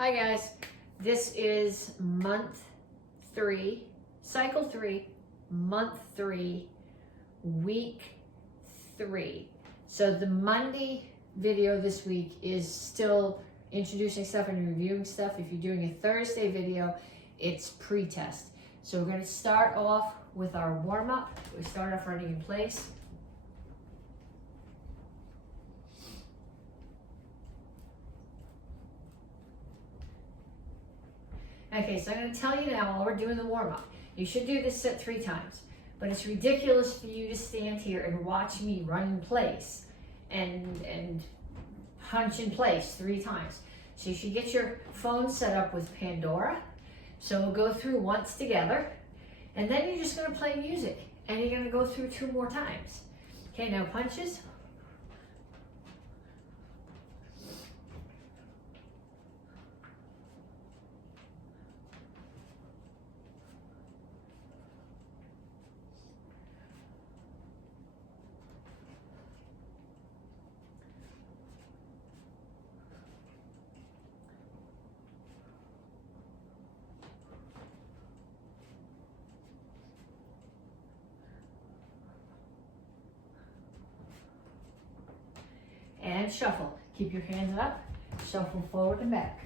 Hi guys, this is month 3, cycle 3, month 3, week 3. So the Monday video this week is still introducing stuff and reviewing stuff. If you're doing a Thursday video, it's pre-test. So we're going to start off with our warm-up. We start off running in place. Okay, so I'm going to tell you now while we're doing the warm-up. You should do this set 3 times, but it's ridiculous for you to stand here and watch me run in place and punch in place 3 times. So you should get your phone set up with Pandora. So we'll go through once together, and then you're just going to play music, and you're going to go through 2 more times. Okay, now punches. And shuffle. Keep your hands up. Shuffle forward and back.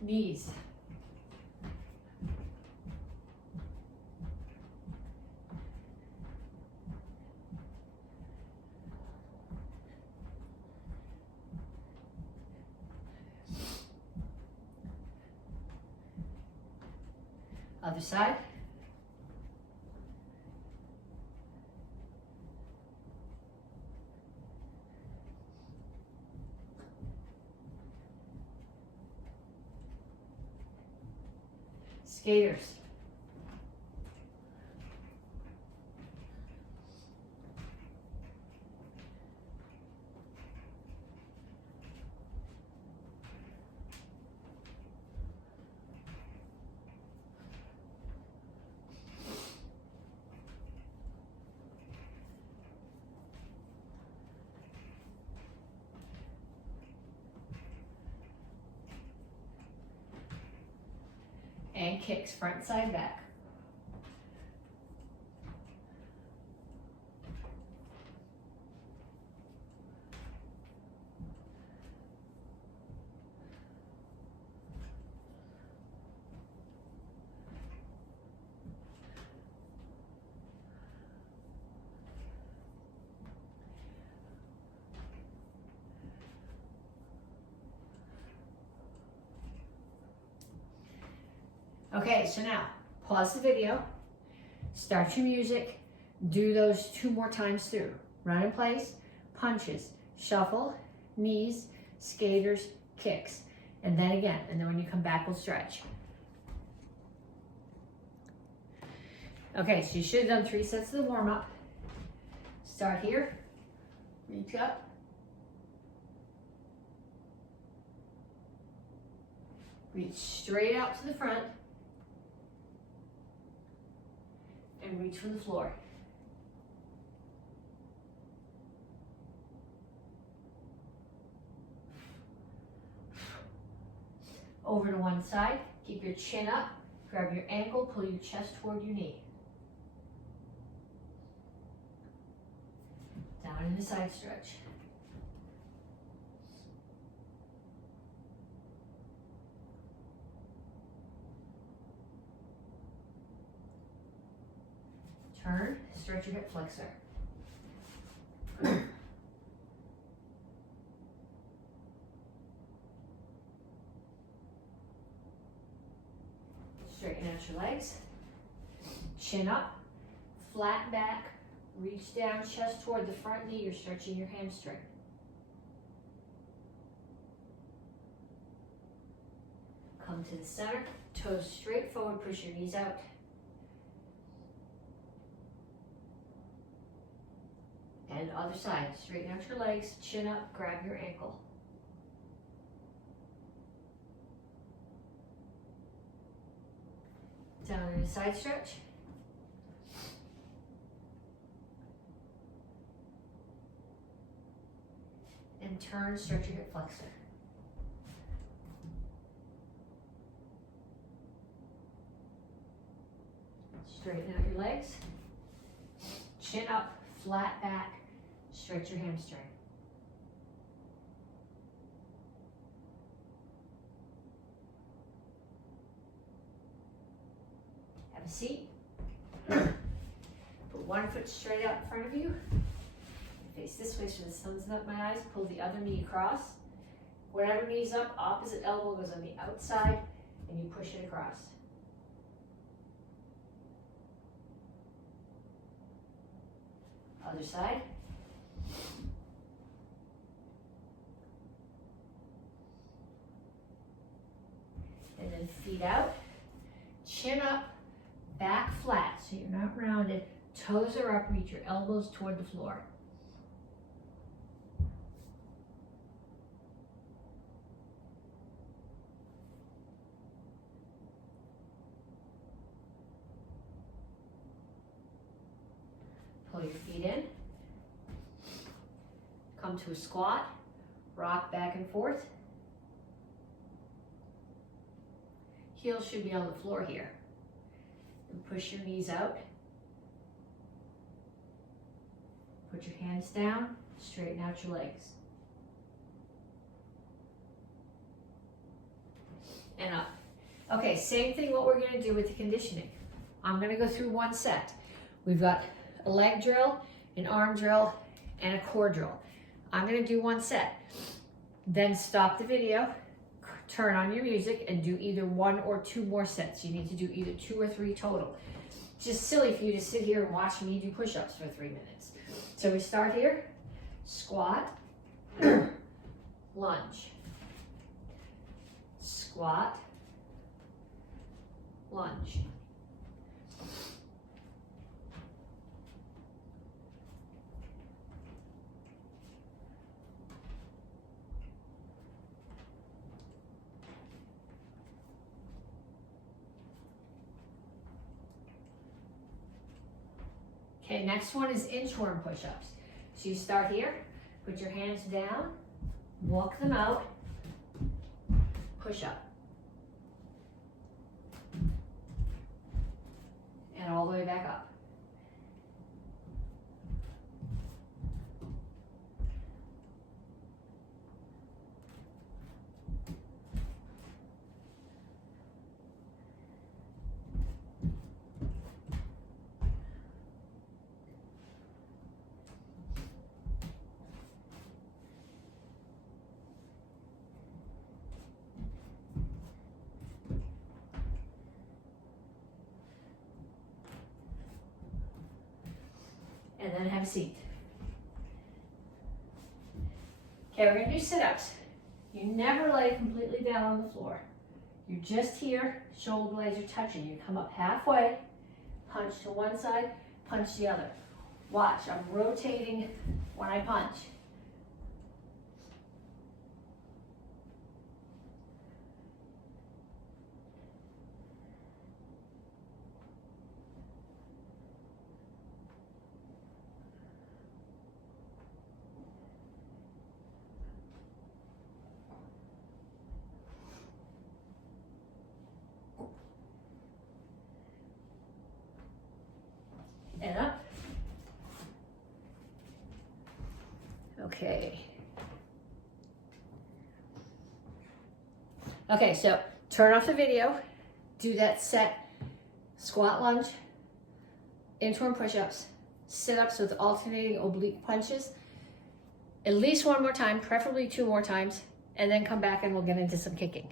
Knees. Other side. Skaters. And kicks front, side, back. Okay, so now pause the video, start your music, do those 2 more times through. Run in place, punches, shuffle, knees, skaters, kicks, and then again. And then when you come back, we'll stretch. Okay, so you should have done 3 sets of the warm-up. Start here, reach up. Reach straight out to the front. And reach from the floor. Over to one side, keep your chin up, grab your ankle, pull your chest toward your knee. Down in the side stretch. Turn, stretch your hip flexor. Straighten out your legs. Chin up, flat back, reach down, chest toward the front knee. You're stretching your hamstring. Come to the center, toes straight forward, push your knees out. And other side, straighten out your legs, chin up, grab your ankle. Down in a side stretch. And turn, stretch your hip flexor. Straighten out your legs. Chin up, flat back, stretch your hamstring. Have a seat. Put one foot straight out in front of you. Face this way so the sun's not in my eyes. Pull the other knee across. Whatever knee's up, opposite elbow goes on the outside and you push it across. Other side. And then feet out, chin up, back flat so you're not rounded. Toes are up, reach your elbows toward the floor. Pull your feet in. Come to a squat. Rock back and forth. Heels should be on the floor here. And push your knees out. Put your hands down. Straighten out your legs. And up. Okay, same thing what we're going to do with the conditioning. I'm going to go through one set. We've got a leg drill, an arm drill, and a core drill. I'm going to do one set. Then stop the video, turn on your music, and do either one or two more sets. You need to do either 2 or 3 total. It's just silly for you to sit here and watch me do push-ups for 3 minutes. So we start here, squat, lunge, squat, lunge. Okay, next one is inchworm push-ups. So you start here, put your hands down, walk them out, push up. And all the way back up. And then have a seat. Okay, we're going to do sit-ups. You never lay completely down on the floor. You're just here, shoulder blades are touching. You come up halfway, punch to one side, punch the other. Watch, I'm rotating when I punch. And up. Okay. Okay, so turn off the video, do that set, squat lunge, inchworm push-ups, sit-ups with alternating oblique punches, at least one more time, preferably 2 more times, and then come back and we'll get into some kicking.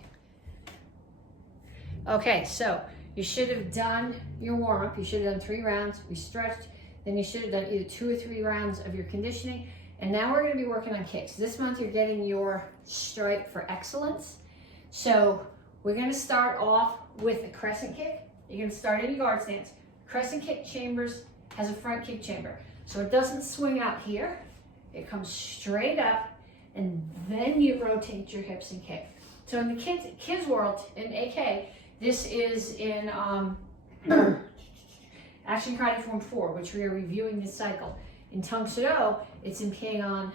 Okay, so you should have done your warm-up. You should have done 3 rounds. We stretched. Then you should have done either 2 or 3 rounds of your conditioning. And now we're going to be working on kicks. This month you're getting your stripe for excellence. So we're going to start off with a crescent kick. You're going to start in your guard stance. Crescent kick chambers has a front kick chamber. So it doesn't swing out here. It comes straight up, and then you rotate your hips and kick. So in the kids world, in AK, this is in Action Karate Form 4, which we are reviewing this cycle. In Tung Do, it's in Pyongan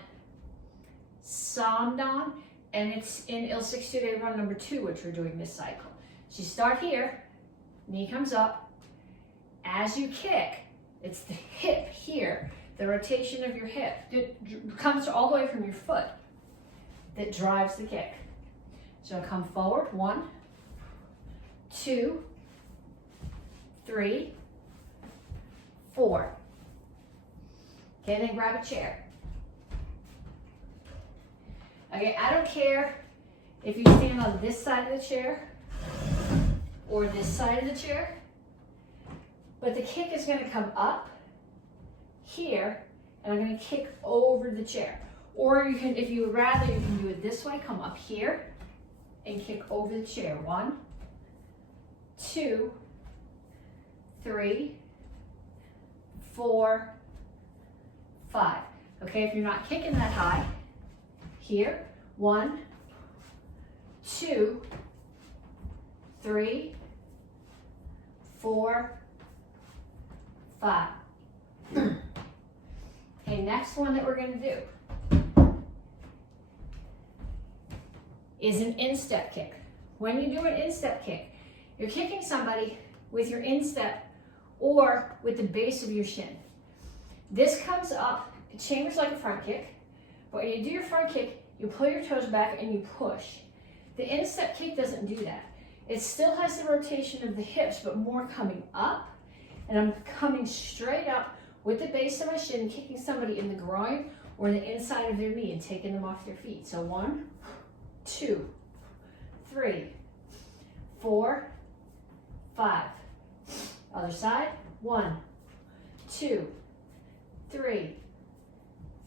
Samdan, and it's in Il 62-day run number 2, which we're doing this cycle. So you start here, knee comes up. As you kick, it's the hip here, the rotation of your hip. It comes all the way from your foot that drives the kick. So come forward, 1, 2, 3, 4. Okay, then grab a chair. Okay, I don't care if you stand on this side of the chair or this side of the chair, but the kick is going to come up here, and I'm going to kick over the chair. Or you can, if you would rather, you can do it this way, come up here and kick over the chair. 1, 2, 3, 4, 5. Okay, if you're not kicking that high, here, 1, 2, 3, 4, 5. Okay, next one that we're going to do is an instep kick. When you do an instep kick, you're kicking somebody with your instep or with the base of your shin. This comes up, it chambers like a front kick, but when you do your front kick, you pull your toes back and you push. The instep kick doesn't do that. It still has the rotation of the hips, but more coming up, and I'm coming straight up with the base of my shin, kicking somebody in the groin or the inside of their knee and taking them off their feet. So 1, 2, 3, 4, 5. Other side, 1, 2, 3,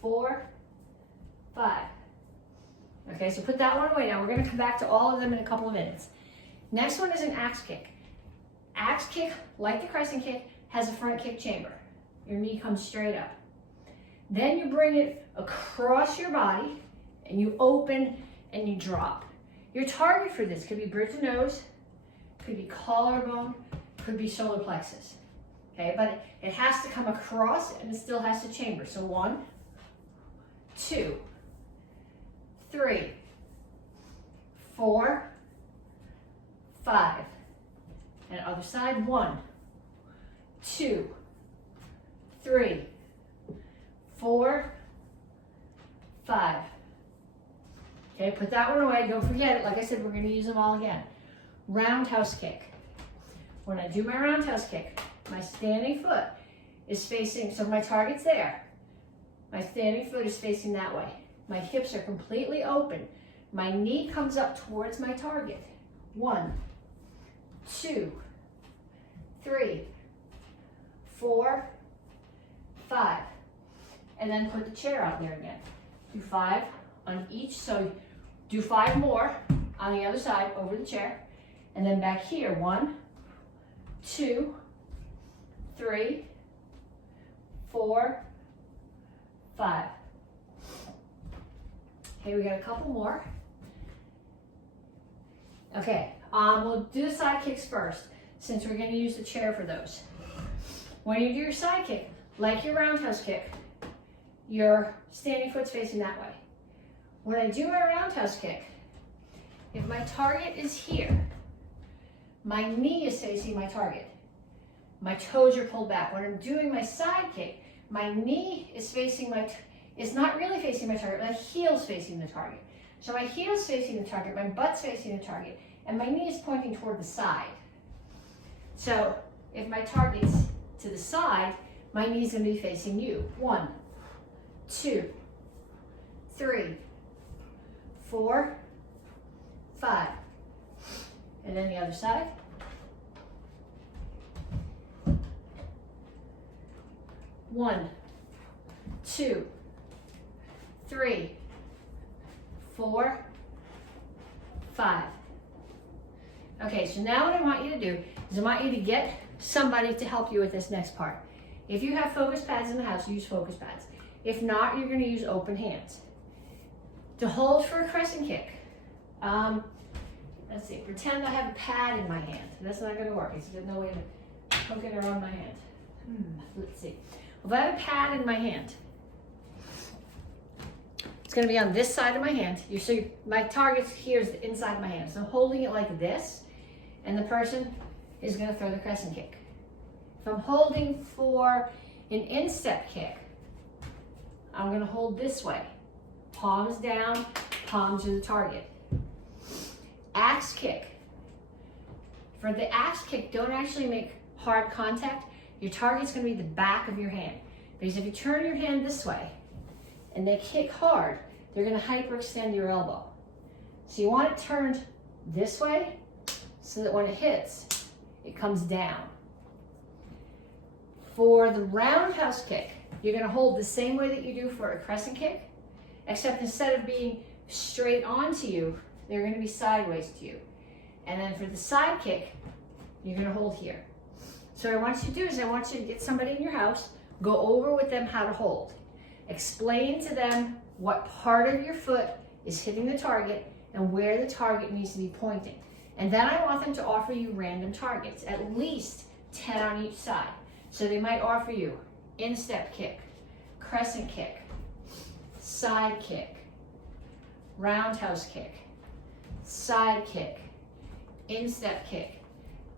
4, 5. Okay, so put that one away. Now we're going to come back to all of them in a couple of minutes. Next one is an axe kick. Axe kick, like the crescent kick, has a front kick chamber. Your knee comes straight up. Then you bring it across your body and you open and you drop. Your target for this could be bridge of nose, could be collarbone, could be solar plexus. Okay, but it has to come across and it still has to chamber. So 1, 2, 3, 4, 5. And other side, 1, 2, 3, 4, 5. Okay, put that one away. Don't forget it. Like I said, we're going to use them all again. Roundhouse kick. When I do my roundhouse kick, my standing foot is facing, so my target's there. My standing foot is facing that way. My hips are completely open. My knee comes up towards my target. 1, 2, 3, 4, 5. And then put the chair out there again. Do 5 on each, so do 5 more on the other side over the chair. And then back here, 1, 2, 3, 4, 5. Okay, we got a couple more. Okay, we'll do the side kicks first, since we're going to use the chair for those. When you do your side kick, like your roundhouse kick, your standing foot's facing that way. When I do my roundhouse kick, if my target is here, my knee is facing my target. My toes are pulled back. When I'm doing my side kick, my knee is facing it's not really facing my target, my heel's facing the target. So my heel's facing the target, my butt's facing the target, and my knee is pointing toward the side. So if my target's to the side, my knee's going to be facing you. 1, 2, 3, 4, 5. And then the other side. 1, 2, 3, 4, 5. Okay, so now what I want you to do is I want you to get somebody to help you with this next part. If you have focus pads in the house, use focus pads. If not, you're gonna use open hands. To hold for a crescent kick, let's see, pretend I have a pad in my hand. That's not gonna work. There's no way to hook it around my hand. Let's see. If I have a pad in my hand, it's gonna be on this side of my hand. My target here is the inside of my hand. So I'm holding it like this, and the person is gonna throw the crescent kick. If I'm holding for an instep kick, I'm gonna hold this way. Palms down, palms to the target. Axe kick. For the axe kick, don't actually make hard contact. Your target's gonna be the back of your hand. Because if you turn your hand this way and they kick hard, they're gonna hyperextend your elbow. So you want it turned this way so that when it hits, it comes down. For the roundhouse kick, you're gonna hold the same way that you do for a crescent kick, except instead of being straight onto you, they're gonna be sideways to you. And then for the side kick, you're gonna hold here. So what I want you to do is I want you to get somebody in your house, go over with them how to hold. Explain to them what part of your foot is hitting the target and where the target needs to be pointing. And then I want them to offer you random targets, at least 10 on each side. So they might offer you instep kick, crescent kick, side kick, roundhouse kick, side kick, instep kick,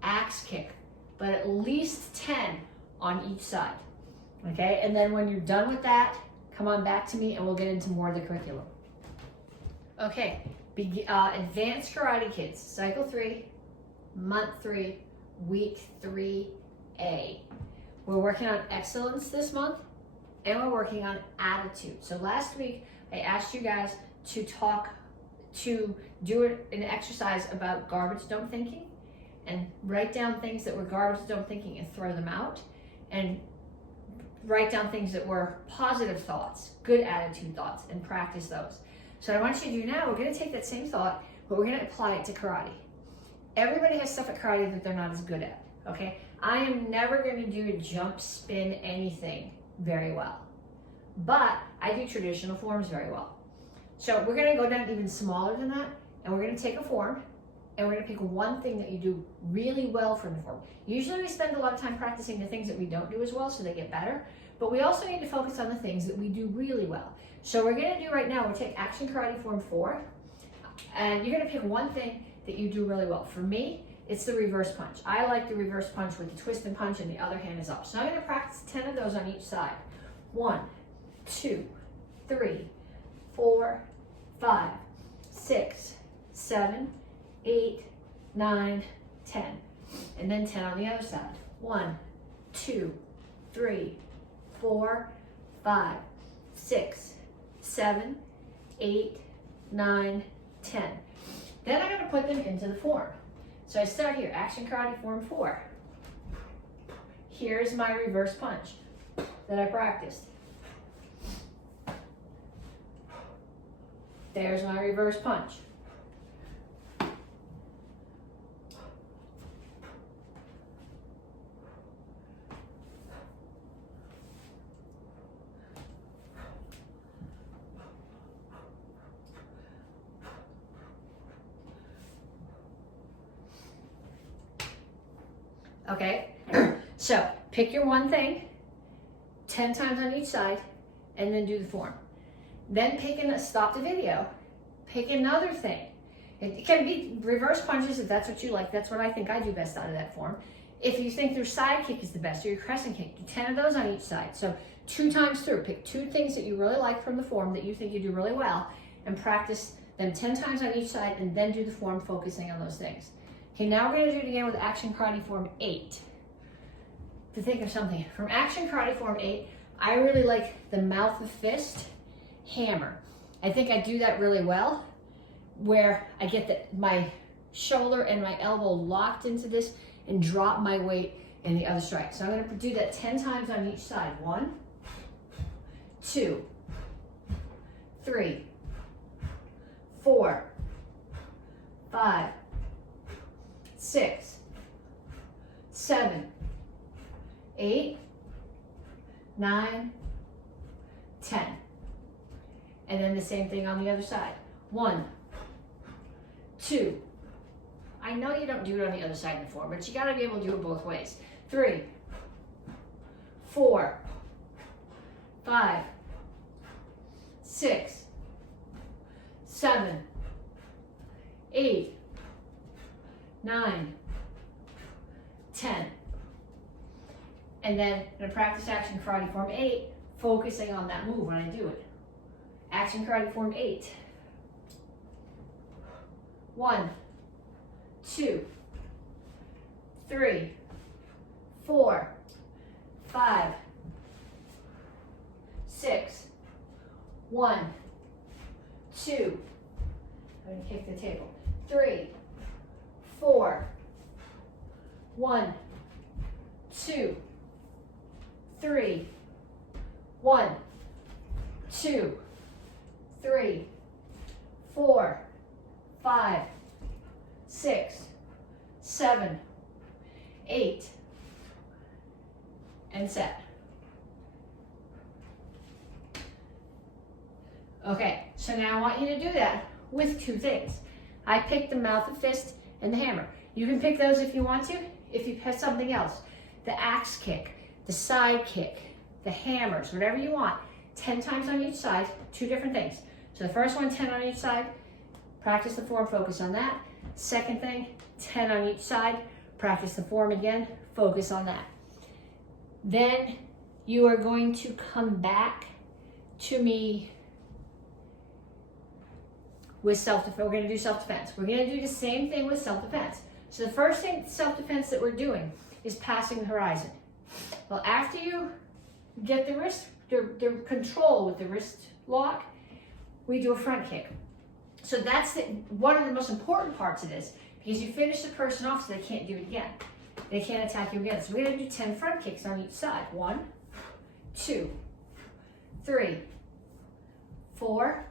axe kick, but at least 10 on each side. Okay, and then when you're done with that, come on back to me and we'll get into more of the curriculum. Okay, advanced karate kids, cycle 3, month 3, week 3A. We're working on excellence this month and we're working on attitude. So last week I asked you guys to do an exercise about garbage dump thinking and write down things that were garbage dump thinking and throw them out, and write down things that were positive thoughts, good attitude thoughts, and practice those. So what I want you to do now, we're gonna take that same thought, but we're gonna apply it to karate. Everybody has stuff at karate that they're not as good at, okay? I am never gonna do a jump, spin, anything very well, but I do traditional forms very well. So we're gonna go down even smaller than that, and we're gonna take a form, and we're gonna pick one thing that you do really well from the form. Usually we spend a lot of time practicing the things that we don't do as well so they get better, but we also need to focus on the things that we do really well. So we're gonna do right now, we'll take Action Karate Form 4, and you're gonna pick one thing that you do really well. For me, it's the reverse punch. I like the reverse punch with the twist and punch and the other hand is up. So I'm gonna practice 10 of those on each side. 1, 2, 3, 4, 5, 6, 7, 8, 9, 10. And then 10 on the other side. 1, 2, 3, 4, 5, 6, 7, 8, 9, 10. Then I'm gonna put them into the form. So I start here, Action Karate Form 4. Here's my reverse punch that I practiced. There's my reverse punch. Okay, so pick your one thing, 10 times on each side, and then do the form. Then stop the video, pick another thing. It can be reverse punches if that's what you like. That's what I think I do best out of that form. If you think your side kick is the best or your crescent kick, do 10 of those on each side. So 2 times through, pick 2 things that you really like from the form that you think you do really well and practice them 10 times on each side and then do the form focusing on those things. Okay, now we're gonna do it again with Action Karate Form 8. To think of something, from Action Karate Form 8, I really like the mouth of fist hammer. I think I do that really well, where I get my shoulder and my elbow locked into this and drop my weight in the other strike. So I'm gonna do that 10 times on each side. 1, 2, 3, 4, 5, 6, 7, 8, 9, 10. And then the same thing on the other side. 1, 2. I know you don't do it on the other side in the form, but you gotta be able to do it both ways. 3, 4, 5, 6, 7, 8, 9, 10. And then in a practice action karate form 8, focusing on that move when I do it. Action karate form 8. 1, 2, 3, 4, 5, 6, 1, 2. I'm going to kick the table. 3, 4, 1, 2, 3, 1, 2, 3, 4, 5, 6, 7, 8, and set. Okay, so now I want you to do that with 2 things. I picked the mouth of fist and the hammer. You can pick those if you want to. If you pick something else, the axe kick, the side kick, the hammers, whatever you want, 10 times on each side, 2 different things. So the first one, 10 on each side, practice the form, focus on that. Second thing, 10 on each side, practice the form again, focus on that. Then you are going to come back to me with self-defense. We're going to do self-defense. We're going to do the same thing with self-defense. So the first thing, self-defense that we're doing is passing the horizon. Well, after you get the wrist, the control with the wrist lock, we do a front kick. So that's one of the most important parts of this, because you finish the person off so they can't do it again. They can't attack you again. So we're going to do 10 front kicks on each side. 1, 2, 3, 4,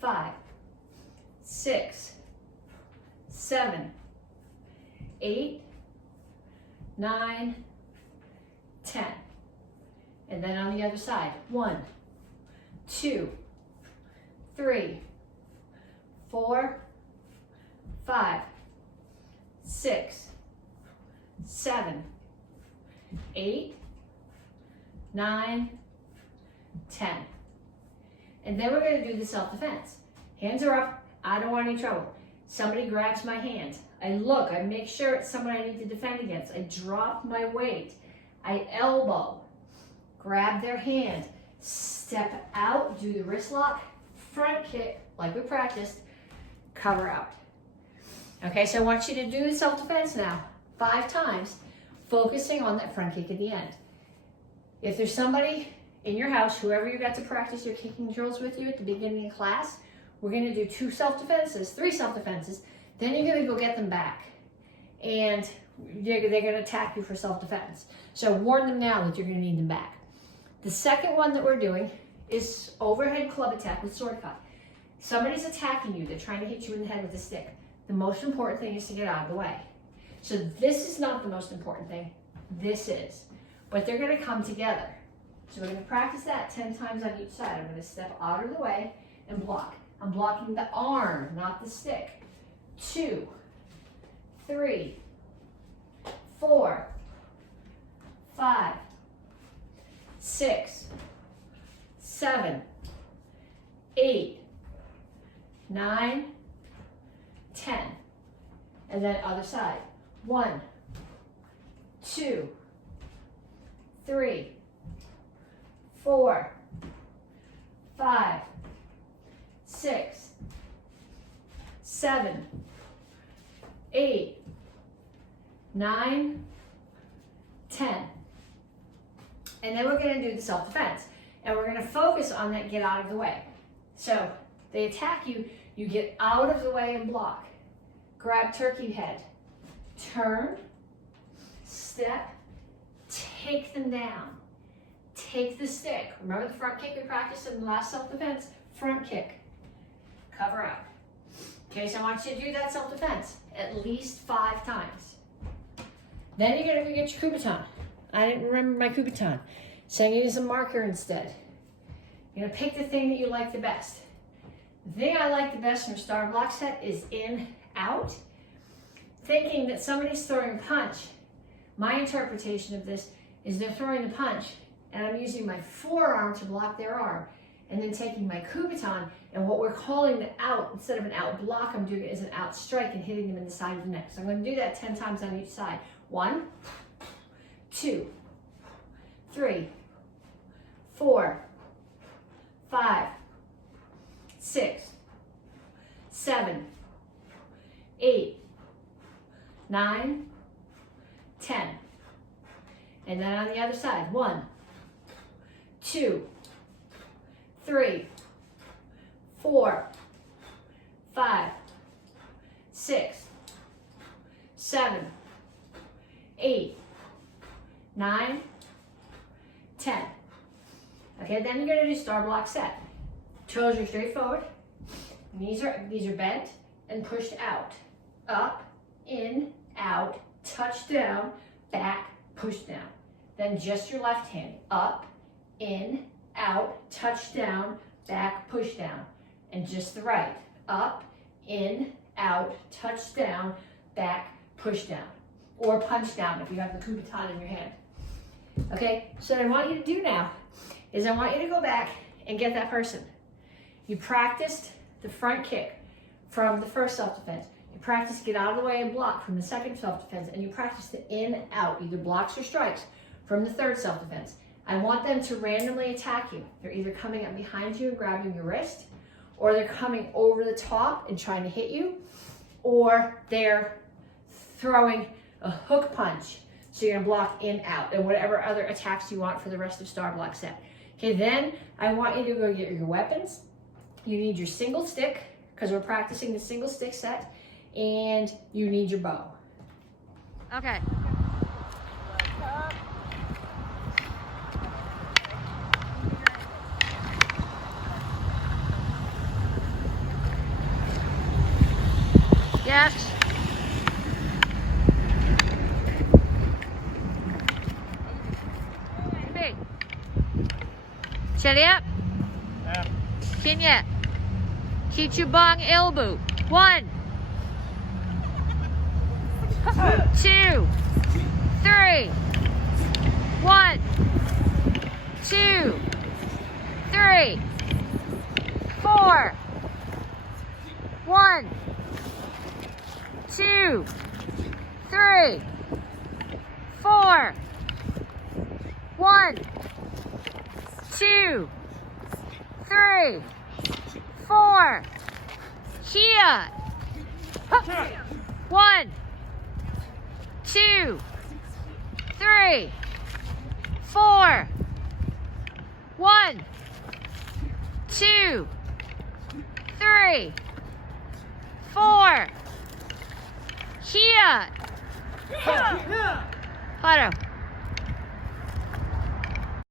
5, 6, 7, 8, 9, 10. And then on the other side. 1, 2, 3, 4, 5, 6, 7, 8, 9, 10. And then we're going to do the self-defense. Hands are up. I don't want any trouble. Somebody grabs my hand. I look. I make sure it's someone I need to defend against. I drop my weight. I elbow. Grab their hand. Step out. Do the wrist lock. Front kick, like we practiced. Cover out. Okay, so I want you to do the self-defense now 5 times, focusing on that front kick at the end. If there's somebody in your house, whoever you got to practice your kicking drills with you at the beginning of class, we're going to do 2 self-defenses, 3 self-defenses, then you're going to go get them back. And they're going to attack you for self-defense. So warn them now that you're going to need them back. The second one that we're doing is overhead club attack with sword cut. Somebody's attacking you. They're trying to hit you in the head with a stick. The most important thing is to get out of the way. So this is not the most important thing. This is. But they're going to come together. So we're going to practice that 10 times on each side. I'm going to step out of the way and block. I'm blocking the arm, not the stick. 2, 3, 4, 5, 6, 7, 8, 9, 10. And then other side. 1, 2, 3, 4, 5, 6, 7, 8, 9, 10. And then we're going to do the self-defense. And we're going to focus on that get out of the way. So they attack you, you get out of the way and block. Grab turkey head. Turn, step, take them down. Take the stick. Remember the front kick we practiced in the last self-defense? Front kick. Cover out. Okay, so I want you to do that self-defense at least 5 times. Then you're going to go get your Kubiton. I didn't remember my Kubiton. So I'm using a marker instead. You're gonna pick the thing that you like the best. The thing I like the best from star block set is in, out. Thinking that somebody's throwing a punch, my interpretation of this is they're throwing the punch and I'm using my forearm to block their arm, and then taking my kubaton and what we're calling the out, instead of an out block, I'm doing it as an out strike and hitting them in the side of the neck. So I'm going to do that 10 times on each side. 1, 2, 3, 4, 5, 6, 7, 8, 9, 10. And then on the other side, 1, 2, 3, 4, 5, 6, 7, 8, 9, 10. Okay, then you're going to do star block set. Toes are straight forward. Knees are bent and pushed out. Up, in, out, touch down, back, push down. Then just your left hand. Up, in, out, touch down, back, push down. And just the right. Up, in, out, touch down, back, push down. Or punch down if you have the kubaton in your hand. Okay, so what I want you to do now is I want you to go back and get that person. You practiced the front kick from the first self-defense. You practiced get out of the way and block from the second self-defense. And you practiced the in, out, either blocks or strikes from the third self-defense. I want them to randomly attack you. They're either coming up behind you and grabbing your wrist, or they're coming over the top and trying to hit you, or they're throwing a hook punch. So you're gonna block in, out, and whatever other attacks you want for the rest of star block set. Okay, then I want you to go get your weapons. You need your single stick, because we're practicing the single stick set, and you need your bow. Okay. Yes. Hey. Steady up. Yeah. Chin yet. Keep your bong elbow. 1, 2, 3. 1, 2, 3, 4. 1, 2, 3, 4. 1, 2, 3, 4. Here. 1, 2, 3, 4. 1, 2, 3, 4. Here. Photo.